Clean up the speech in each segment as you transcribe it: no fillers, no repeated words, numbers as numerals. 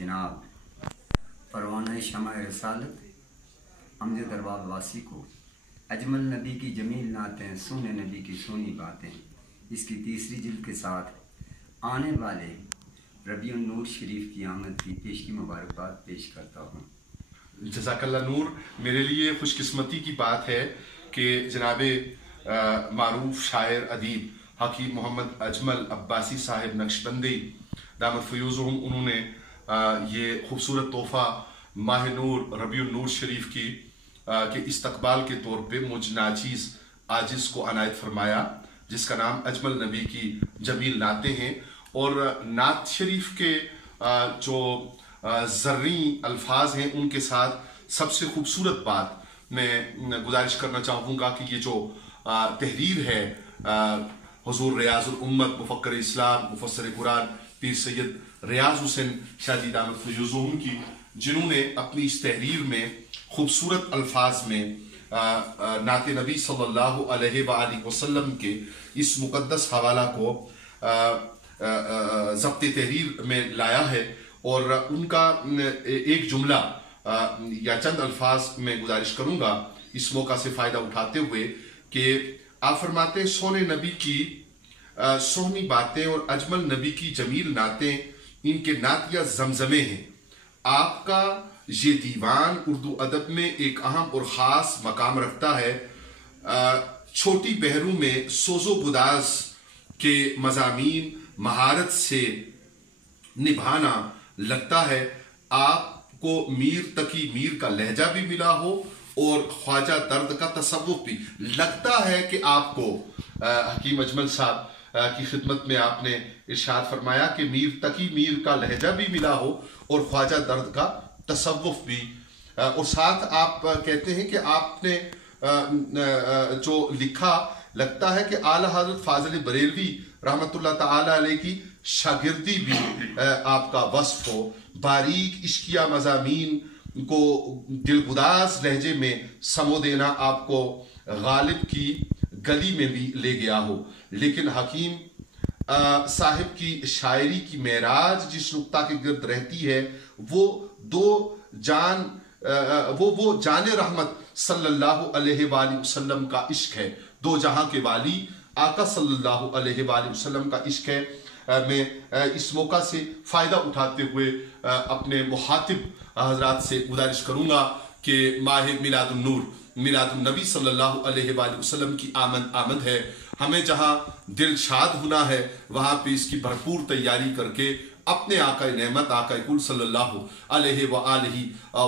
जनाब परवाना शमा रसालत अमजद अरबाब वासी को अजमल नबी की जमील नातें सोने नबी की सोनी बातें इसकी तीसरी जिल्द के साथ आने वाले रबीउन नूर शरीफ की आमद की पेशगी मुबारकबाद पेश करता हूँ। जज़ाकल्लाह नूर। मेरे लिए खुशकिस्मती की बात है कि जनाबे मारूफ शायर अदीब हकीम मोहम्मद अजमल अब्बासी साहिब नक्शबंदी दामद फ़यूज़ुहुम उन्होंने ये खूबसूरत तोहफ़ा माह नूर रबीउन नूर शरीफ की के इस्तकबाल के तौर पे मुझ नाचीज़ आजिज़ को अनायत फरमाया, जिसका नाम अजमल नबी की जमील नातें हैं। और नात शरीफ के जो ज़र्री अल्फाज हैं उनके साथ सबसे खूबसूरत बात मैं गुजारिश करना चाहूँगा कि ये जो तहरीर है हुज़ूर रियाज़ुल उम्मत मुफ़क्किर इस्लाम मुफ़स्सिर कुरान पीर सैयद रियाज़ हुसैन शाजी दामद फ़यूज़ुहुम की, जिन्होंने अपनी इस तहरीर में खूबसूरत अल्फाज में नात नबी सल्लल्लाहु अलैहि वसल्लम के इस मुक़द्दस हवाला को ज़ब्त तहरीर में लाया है। और उनका एक जुमला या चंद अल्फाज में गुजारिश करूँगा इस मौका से फ़ायदा उठाते हुए कि आप फरमाते सोने नबी की सोहनी बातें और अजमल नबी की जमील नातें इनके नातिया जमजमे हैं। आपका ये दीवान उर्दू अदब में एक अहम और ख़ास मकाम रखता है। छोटी बहरू में सोजो गुदाज के मज़ामीन महारत से निभाना लगता है। आपको मीर तकी मीर का लहजा भी मिला हो और ख्वाजा दर्द का तसव्वुफ भी। लगता है कि आपको हकीम अजमल साहब की खिदमत में आपने इरशाद फरमाया कि मीर तकी मीर का लहजा भी मिला हो और ख्वाजा दर्द का तसव्वुफ भी। और साथ आप कहते हैं कि आपने जो लिखा, लगता है कि आला हज़रत फाज़िल बरेलवी रहमतुल्लाह ताला अलैह की शागिर्दी भी आपका वस्फ हो। बारीक इश्किया मज़ामीन को दिलगुदाज लहजे में समो देना आपको गालिब की गली में भी ले गया हो। लेकिन हकीम साहिब की शायरी की मेराज जिस नुक्ता के गिर्द रहती है वो जाने रहमत सल्लल्लाहु अलैहि वसल्लम का इश्क है। दो जहां के वाली आका सल्लल्लाहु अलैहि वसल्लम का इश्क है। मैं इस मौका से फ़ायदा उठाते हुए अपने मुखातिब हज़रात से गुजारिश करूँगा कि माह मिलादुन नूर मिलादुन नबी सल्लल्लाहु अलैहि वसल्लम की आमद है। हमें जहाँ दिल शाद होना है वहाँ पे इसकी भरपूर तैयारी करके अपने आकाए नेमत आकाए कुल सल्लल्लाहु अलैहि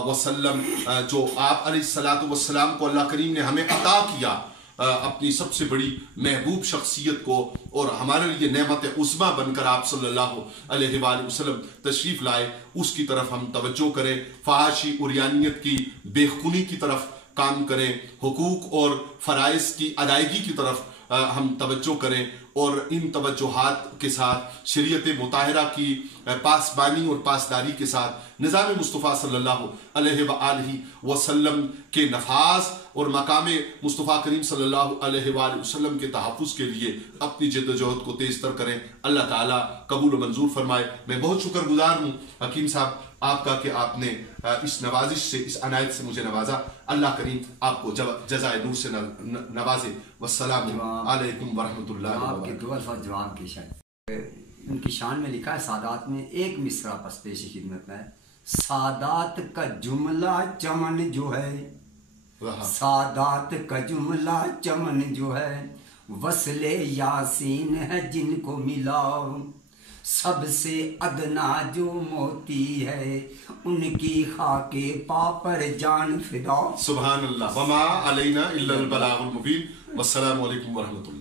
वसल्लम जो आप अलैहिस्सलातु वस्सलाम को अल्लाह करीम ने हमें अता किया अपनी सबसे बड़ी महबूब शख्सियत को, और हमारे लिए नेमत उस्मा बनकर आप सल्लल्लाहु अलैहि वसल्लम तशरीफ़ लाए, उसकी तरफ हम तवज्जो करें। फ़हाशी उरियानियत की बेखुनी की तरफ काम करें, हुकूक और फ़राइज़ की अदायगी की तरफ हम तवज्जो करें और इन तवज्जोहात के साथ शरीयत मुताहिरा की पासबानी और पासदारी के साथ निज़ाम मुस्तफ़ा सल्लल्लाहु अलैहि वसल्लम के नफाज और मकाम मुस्तफ़ा करीम सल्लल्लाहु अलैहि वसल्लम के तहफ़्फ़ुज़ के लिए अपनी जद्दोजहद को तेज़ तर करें। अल्लाह ताला कबूल मंजूर फरमाए। मैं बहुत शुक्रगुजार हूँ हकीम साहब आपका कि आपने इस नवाजिश से इस अनायत से मुझे नवाजा। अल्लाह करीम आपको जज़ाए नूर से नवाजे। वस्सलामु अलैकुम वरहमतुल्लाहि वबरकातुहू। दो अल्फाज जवाब के शायद उनकी शान में लिखा है। सादात में एक मिसरा पस पेश खिदमत में, सादात का जुमला चमन जो है, सादात का जुमला चमन जो है, वसले यासीन है जिनको मिला, सबसे अदना जो मोती है उनकी खाके पा पर जान फिदा। सुभान अल्लाह। वमा अलैना इल्लल बलागुल मुबीन। वस्सलामु अलैकुम वरहमतुल्लाह।